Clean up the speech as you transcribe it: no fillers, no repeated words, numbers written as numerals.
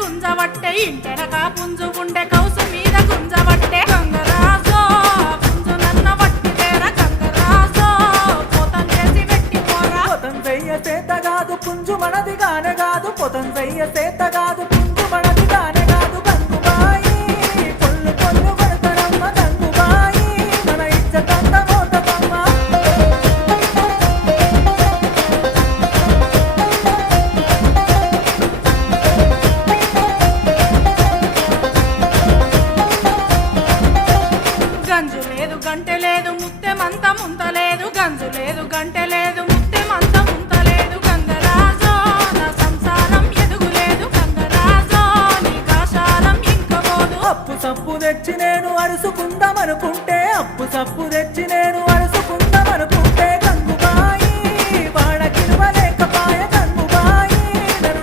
గుంజవట్టే ఇంటెనక పుంజు ఉండే కౌసు మీద గుంజవట్టే గంగరాజో పుంజు నన్న వట్టి తేర గంగరాజో పోతం చేసి పెట్టి పోరా పొతం చెయ్య చేత కాదు పుంజు మనది గానే కాదు పొతం చెయ్య చేత కాదు పుంజు మనది గానే కాదు గంగుబాయి పొల్లు పొల్లు కొడతరమ్మ గంగుబాయి మన ఇజ్జతంత మోతకమ్మ గంజు లేదు గంటె లేదు ముత్తెమంత ముంతలేదు గంజు లేదు గంటె లేదు ముత్తెమంత ముంతలేదు గంగరాజో నా సంసారం ఎదుగులేదు గంగరాజో నీ కాశాలం ఇంకపోదు అప్పు సప్పు తెచ్చి నేను అరుసుకుందామనుకుంటే అప్పు సప్పు తెచ్చి నేను